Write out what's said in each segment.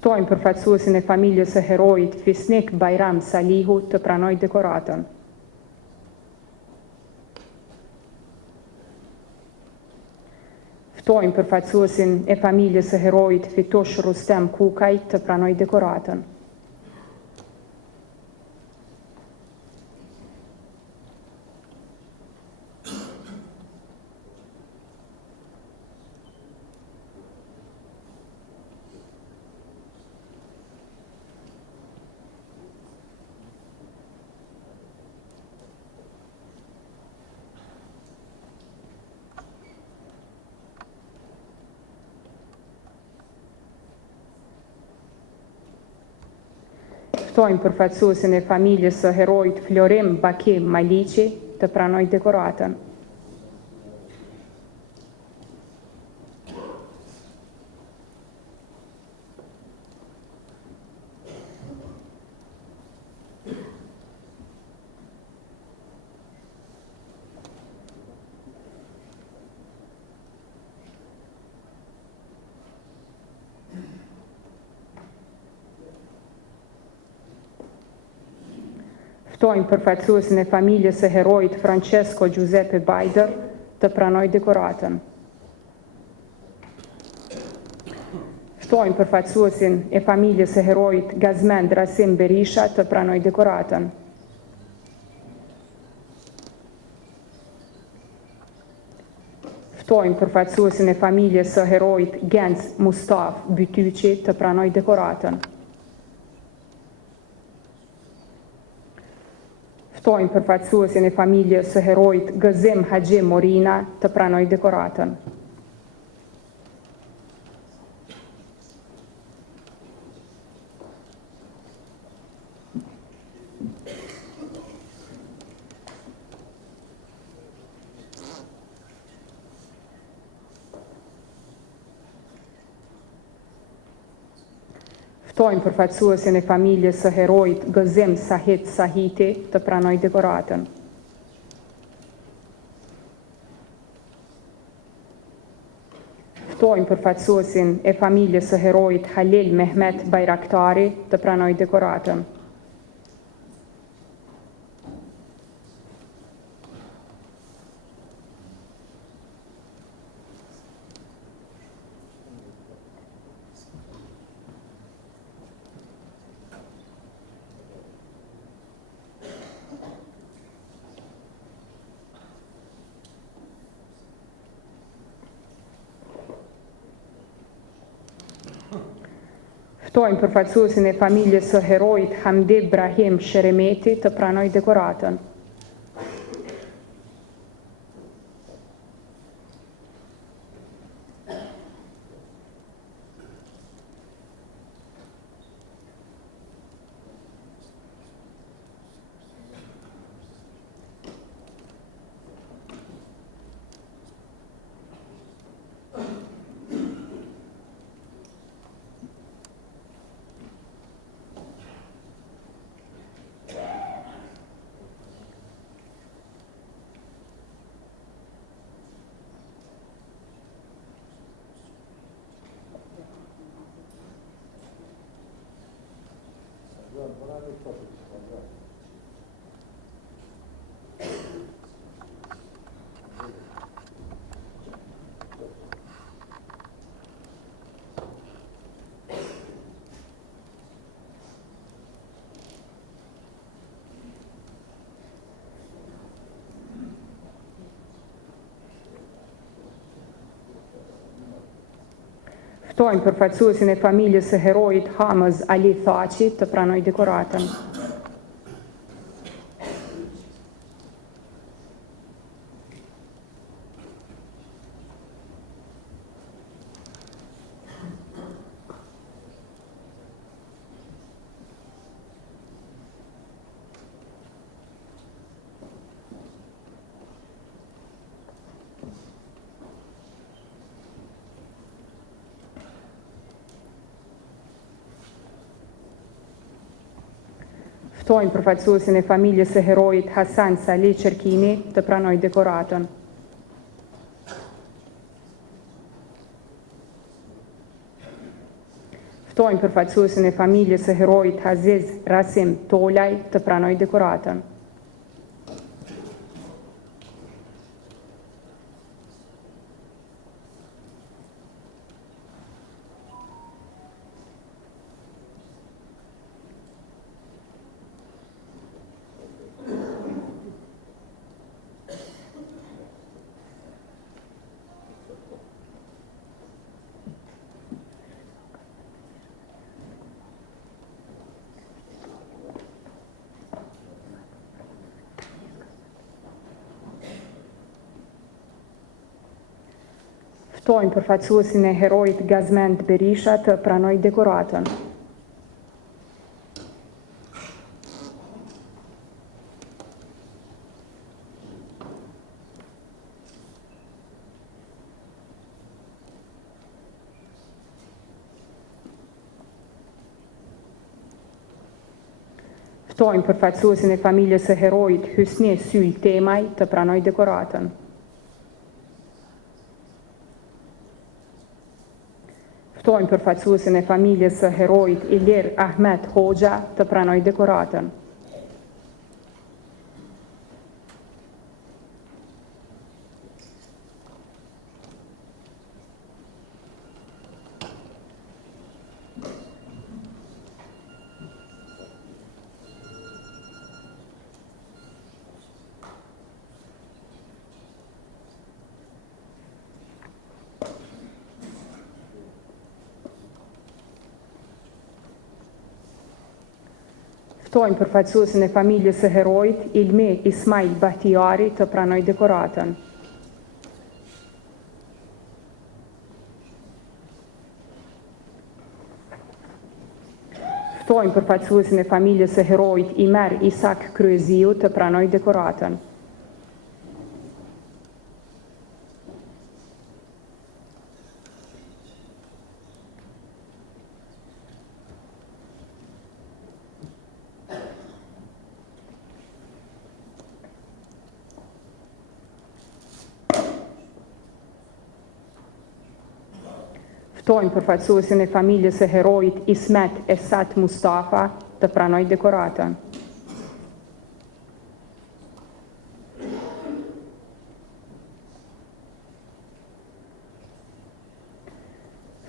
Ftojmë përfaqësuesin e familjes së heroit Fisnik Bajram Salihu të pranojë dekoratën. Ftojmë përfaqësuesin e familjes së heroit Fitosh Rustem Kukaj të pranojë dekoratën. Ftojmë përfaqësuesin e familjes së heroit Florim Bakim Maliqi të pranojë dekoratën. Ftojmë përfaqësuesin e familjes së heroit Francesco Giuseppe Bajder të pranojë dekoratën. Ftojmë përfaqësuesin e familjes së heroit Gazmend Rasim Berisha të pranojë dekoratën. Ftojmë përfaqësuesin e familjes së heroit Genc Mustaf Bytyqi të pranojë dekoratën. Ftojmë përfaqësuesin e familjes së heroit Gëzim Haxhi Morina të pranojë dekoratën. Ftojmë përfaqësuesin e familjes së heroit Gëzim Sahit Sahiti të pranojë dekoratën. Ftojmë përfaqësuesin e familjes së heroit Halil Mehmet Bajraktari të pranojë dekoratën. Ftojmë përfaqësuesin e familjes së heroit Hamdi Brahim Sheremeti të pranojë dekoratën. Ftojmë përfaqësuesin e familjes së heroit Hamaz Ali Thaçi të pranojë dekoratën. Ftojmë përfaqësuesin e familjes së heroit Hasan Salih Qerkini të pranojë dekoratën. Ftojmë përfaqësuesin e familjes së heroit Aziz Rasim Tolaj të pranojë dekoratën. Ftojmë përfaqësuesin e heroit Gazmend Berisha të pranojë dekoratën. Ftojmë përfaqësuesin e familjes së heroit Hysni Syl Temaj të pranojë dekoratën. Ftojmë përfaqësuesin e familjes së heroit Ilir Ahmet Hoxha të pranojë dekoratën. Ftojmë përfaqësuesin e familjes së heroit Ilmi Ismail Bahtiari të pranojë dekoratën. Ftojmë përfaqësuesin e familjes së heroit Imer Isak Kryeziu të pranojë dekoratën. Ftojmë përfaqësuesin e familjes së heroit Ismet Esat Mustafa të pranojë dekoratën.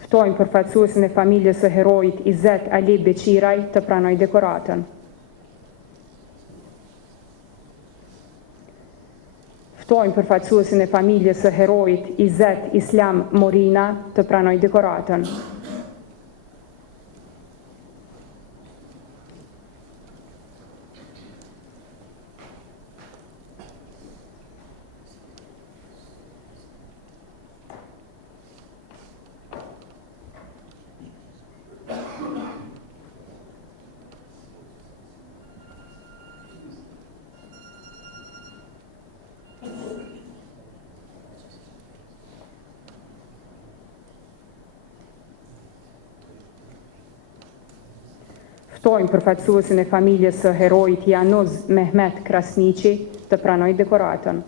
Ftojmë përfaqësuesin e familjes së heroit Izet Ali Beqiraj të pranojë dekoratën. Ftojmë përfaqësuesin e familjes së heroit Izet Islam Morina të pranojë dekoratën. Ftojmë përfaqësuesin e familjes së heroit Januz Mehmet Krasniqi të pranojë dekoratën.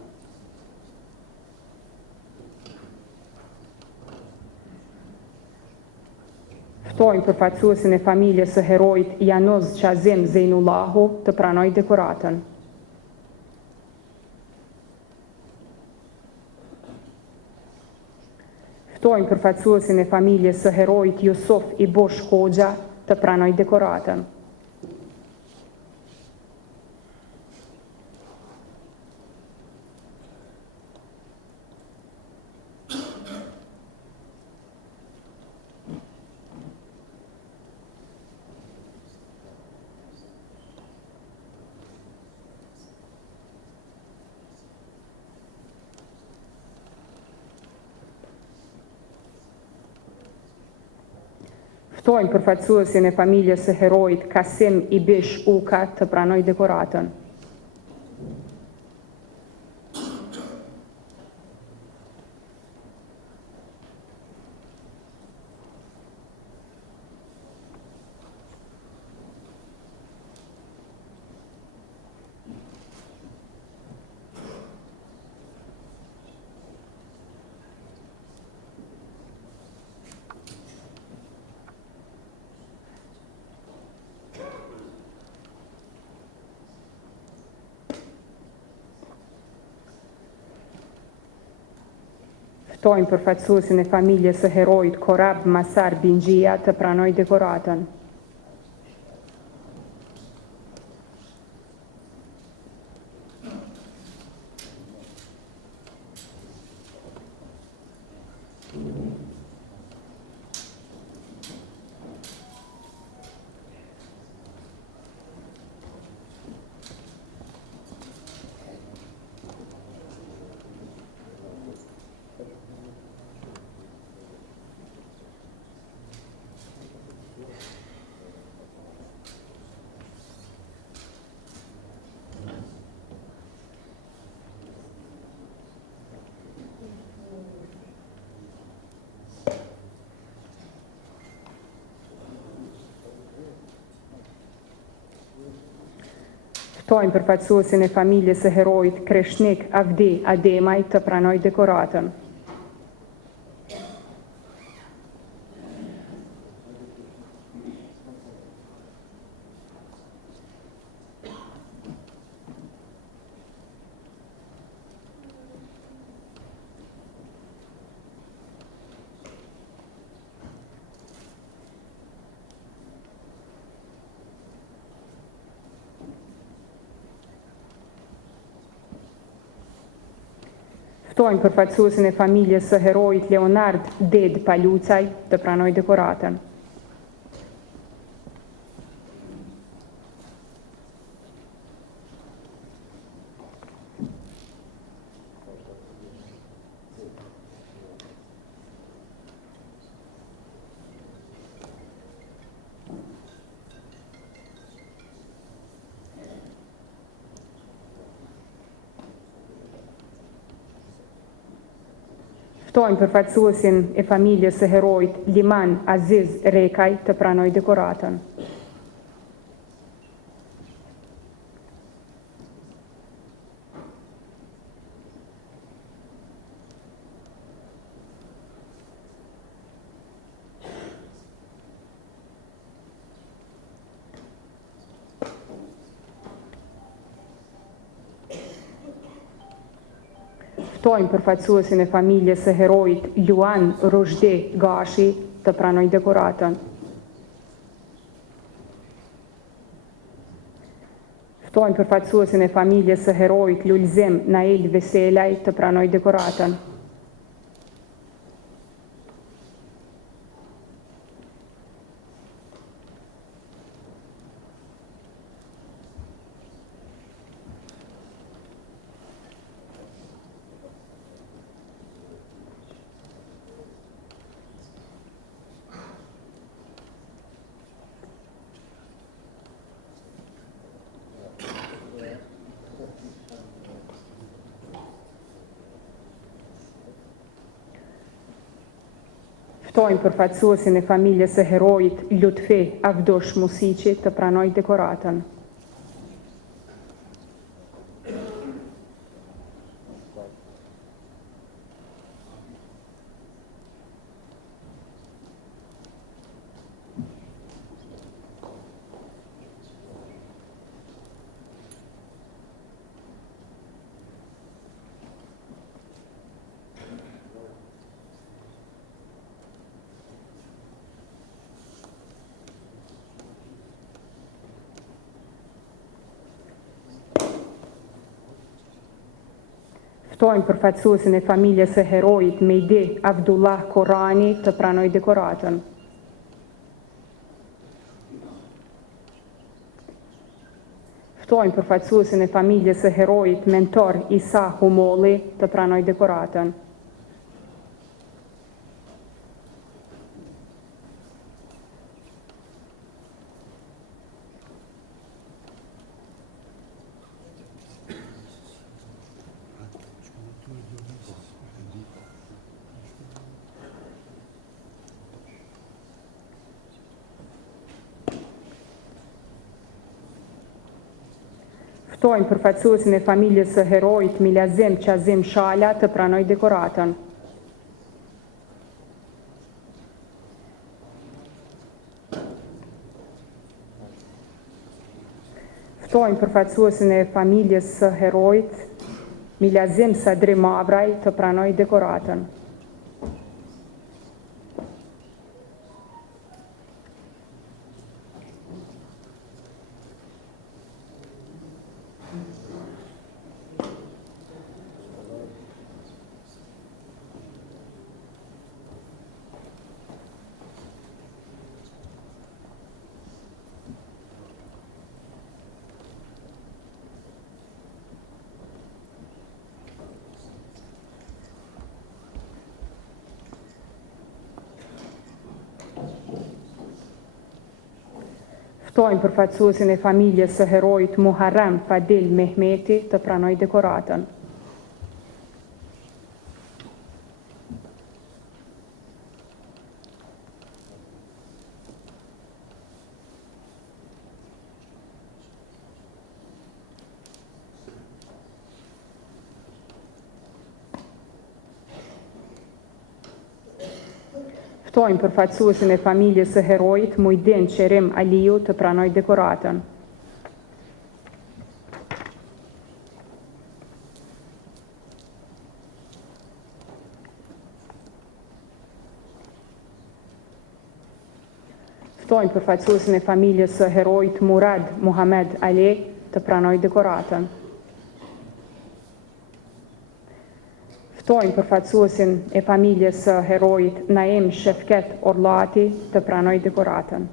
Ftojmë përfaqësuesin e familjes së heroit Januz Qazim Zejnullahu të pranojë dekoratën. Ftojmë përfaqësuesin e familjes së heroit Jusuf Ibosh Hoxha të pranojë dekoratën. Ftojmë përfaqësuesin e familjes së heroit Kasim Ibish Uka të pranojë dekoratën. Ftojmë përfaqësuesin e familjes së heroit Korab Masar Bingjia të pranojë dekoratën. Ftojmë përfaqësuesin e familjes së heroit Kreshnik Avdi Ademaj të pranojë dekoratën. Ftojmë përfaqësuesin e familjes së heroit Leonard Ded Palucaj të pranojë dekoratën. Ftojmë përfaqësuesin e familjes së heroit Liman Aziz Rekaj të pranojë dekoratën. Ftojmë përfaqësuesin e familjes së heroit Luan Rushdi Gashi të pranojë dekoratën. Ftojmë përfaqësuesin e familjes së heroit Lulzim Nail Veselaj të pranojë dekoratën. Ftojmë përfaqësuesin e familjes së heroit Lutfi Avdosh Musiqi të pranojë dekoratën. Ftojmë përfaqësuesin e familjes së heroit Mejdi Abdullah Korani të pranojë dekoratën. Ftojmë përfaqësuesin e familjes së heroit Mentor Isa Humolli të pranojë dekoratën. Ftojmë përfaqësuesin e familjes së heroit Milazim Qazim Shala të pranojë dekoratën. Ftojmë përfaqësuesin e familjes së heroit Milazim Sadri Mavraj të pranojë dekoratën. Ftojmë përfaqësuesin e familjes së heroit Muharrem Fadil Mehmeti të pranojë dekoratën. Ftojmë përfaqësuesin e familjes së heroit Mujdin Qerim Aliu të pranojë dekoratën. Ftojmë përfaqësuesin e familjes së heroit Murad Muhamed Ali të pranojë dekoratën. Ftojmë përfaqësuesin e familjes së heroit Naim Shefket Orllati të pranojë dekoratën.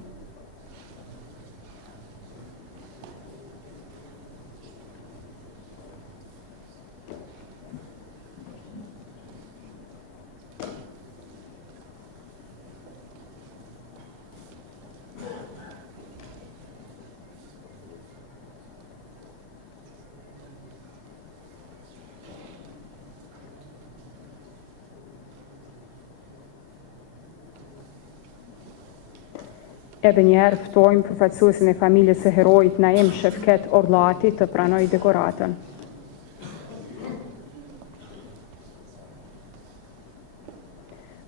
Edhe njëherë ftojmë përfaqësuesin e familjes së heroit Naim Shefket Orllati të pranojë dekoratën.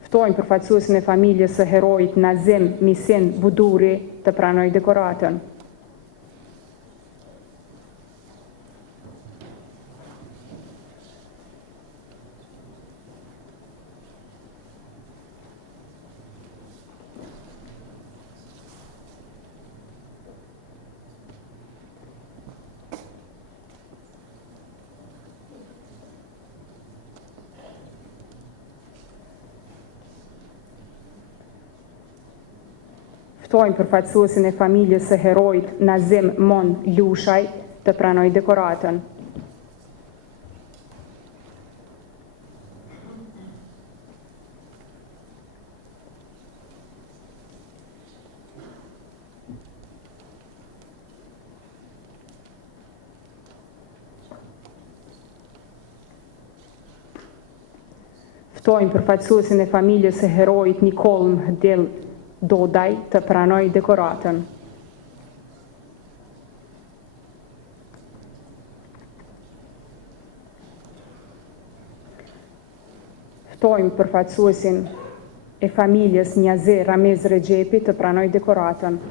Ftojmë përfaqësuesin e familjes së heroit Nazim Misin Buduri të pranojë dekoratën. Ftojmë përfaqësuesin e familjes së heroit Nazim Mon Lushaj të pranojë dekoratën. Ftojmë përfaqësuesin e familjes së heroit Nikol Mhdil Dodaj të pranojë dekoratën. Ftojmë përfaqësuesin e familjes Njazi Ramiz Regjepi të pranojë dekoratën.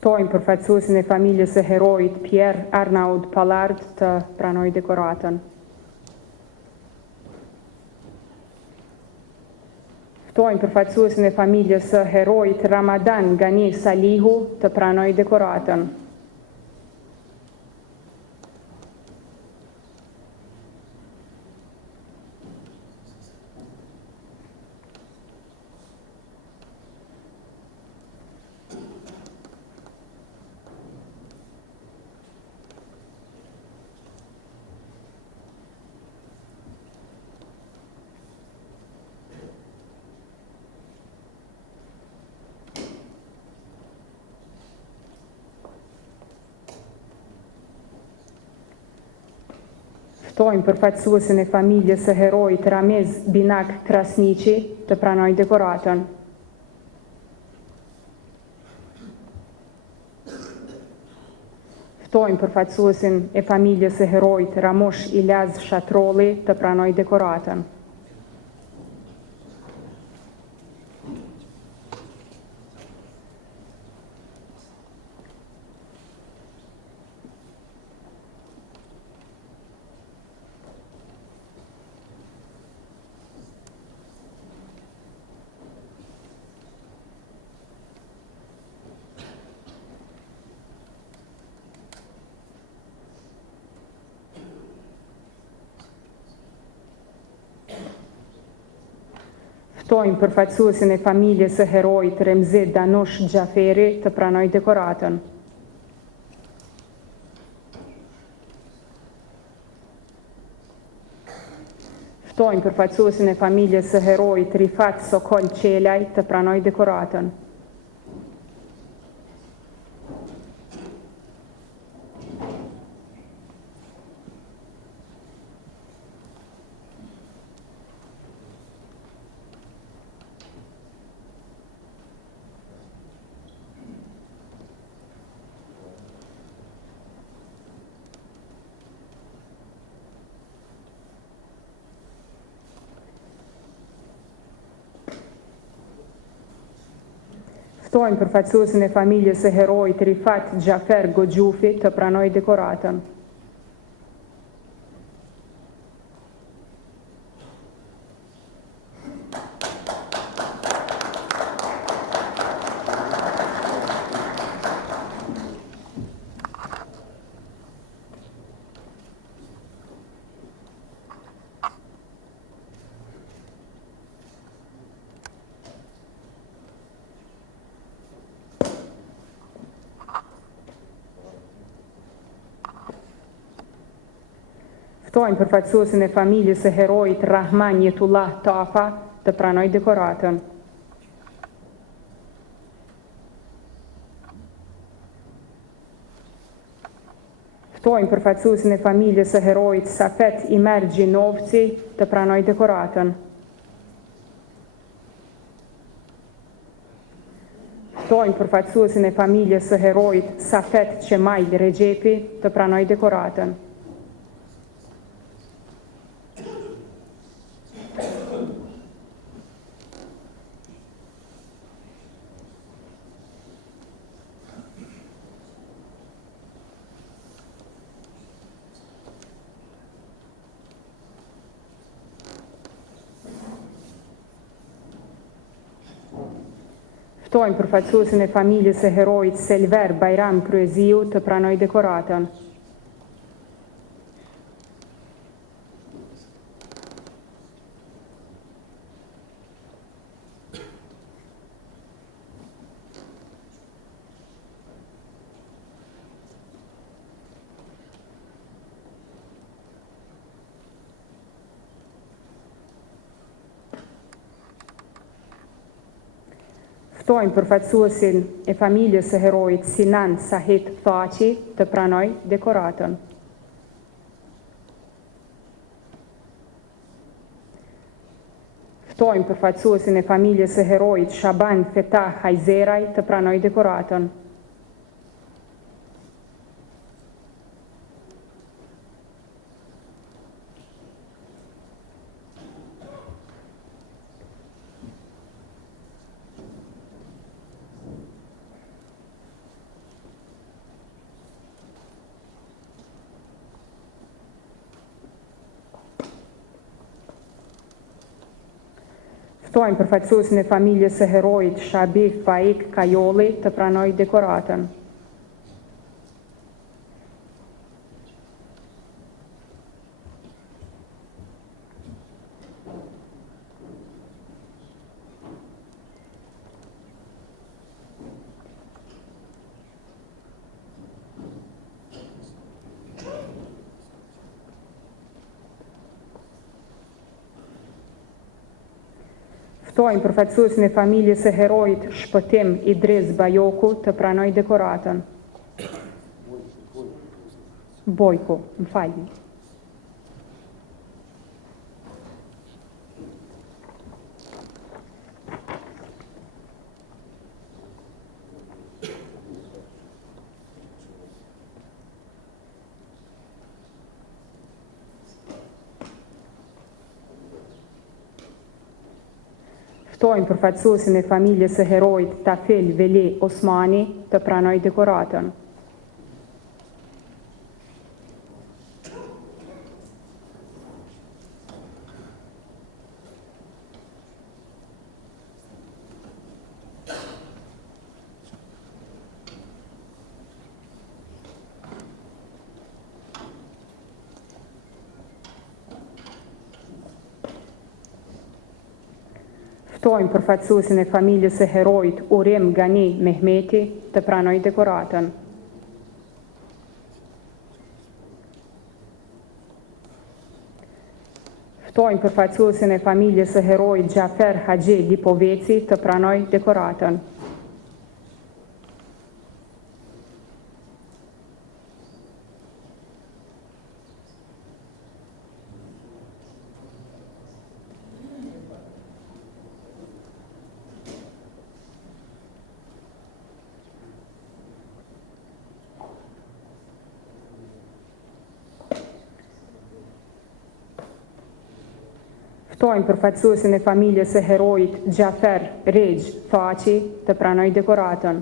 Ftojmë përfaqësuesin e familjes së heroit Pierre Arnaud Pallard të pranojë dekoratën. Ftojmë përfaqësuesin e familjes së heroit Ramadan Gani Salihu të pranojë dekoratën. Ftojmë përfaqësuesin e familjes së heroit Ramiz Binak Krasniqi të pranojë dekoratën. Ftojmë përfaqësuesin e familjes së heroit Ramush Ilaz Shatrolli të pranojë dekoratën. Ftojmë përfaqësuesin e familjes së heroit Remzit Danush Gjaferi të pranojë dekoratën. Ftojmë përfaqësuesin e familjes së heroit Rifat Sokol Qelaj të pranojë dekoratën. Ftojmë përfaqësuesin e familjes së heroit Rifat Gjafer Gogjufi të pranojë dekoratën. Ftojmë përfaqësuesin e familjes së heroit Rahman Jetullah Tafa të pranojë dekoratën. Ftojmë përfaqësuesin e familjes së heroit Safet Imer Gjinovci të pranojë dekoratën. Ftojmë përfaqësuesin e familjes së heroit Safet Qemaj Regjepi të pranojë dekoratën. Ftojmë përfaqësuesin e familjes së heroit Selver Bajram Kryeziu të pranojë dekoratën. Ftojmë përfaqësuesin e familjes së heroit Sinan Sahit Thaçi të pranojë dekoratën. Ftojmë përfaqësuesin e familjes së heroit Shaban Fetah Hajzeraj të pranojë dekoratën. Ftojmë përfaqësuesin e familjes së heroit Shabif Faik Kajolli të pranojë dekoratën. Ftojmë përfaqësuesin e familjes së heroit Shpëtim Idris Bajoku të pranojë dekoratën. Bojku, më falni. Ftojmë përfaqësuesin e familjes së heroit Tafil Veli Osmani të pranojë dekoratën. Ftojmë përfaqësuesin e familjes së heroit Urim Gani Mehmeti të pranojë dekoratën. Ftojmë përfaqësuesin e familjes së heroit Gjafer Haxhi Lipoveci të pranojë dekoratën. Ftojmë përfaqësuesin e familjes së heroit Gjafer Regj Faqi të pranojë dekoratën.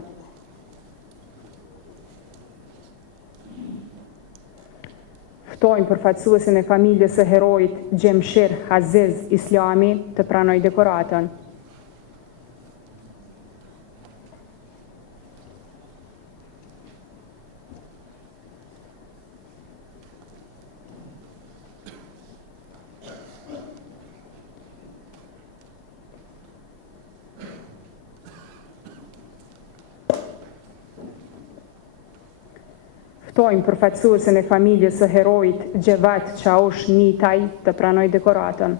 Ftojmë përfaqësuesin e familjes së heroit Gjemshir Aziz Islami të pranojë dekoratën. Ftojmë përfaqësuesin e familjes së heroit Gjevat Qaush Nitaj të pranojë dekoratën.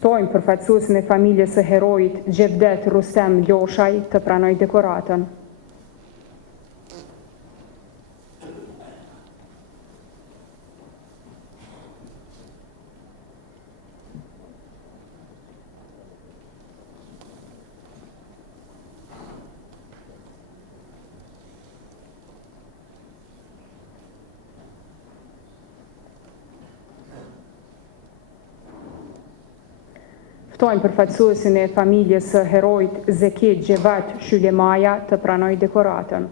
Ftojmë përfaqësuesin e familjes së heroit Gjevdet Rustem Loshaj të pranojë dekoratën. Ftojmë përfaqësuesin e familjes së heroit Zeki Gjevat Shylemaja të pranojë dekoratën.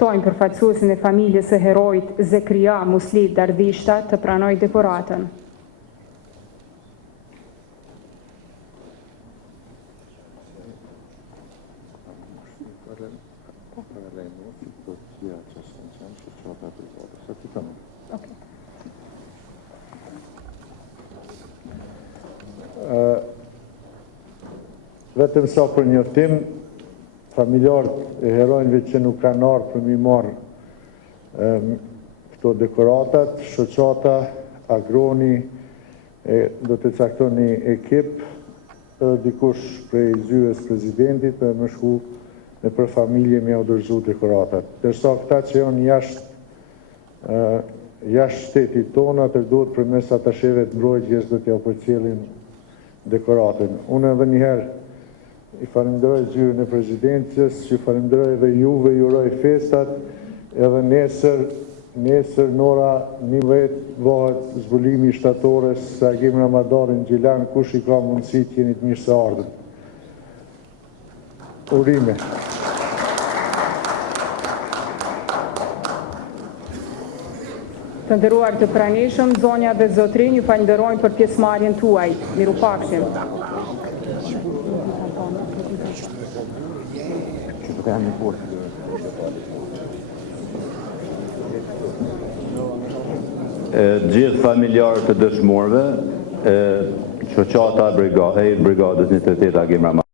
Ftojmë përfaqësuesin e familjes së heroit Zekria Musli Dardishta të pranojë dekoratën. Vetëm sa për njoftim, familjarët e heronjve që nuk kanë ardhur për mi marrë këto dekoratat, shoqata, agroni, do të caktoni ekip, dikush prej zyres presidentit për më shku në për familje me udhërzu dekoratat. Dërsa këta që janë jashtë shtetit tonë, atër duhet për mes atasheve të mbrojtjes do t'ja përcjellin dekoratën. Unë edhe njëherë i falenderoj zyrën e presidentës, që falenderoj edhe juve, juroj festat, edhe nesër nora 11 vahet zbulimi shtatores së agim Ramadanin Gjilan, kush i ka mundësi të jeni të mirë se ardhën. Urime. Të nderuar të pranishëm, zonja dhe zotrinj, ju falenderojmë për pjesëmarrjen tuaj. Mirupafshim. Gjithë familjarët të dëshmorëve, shoqata brigadës 28 Agim Rama.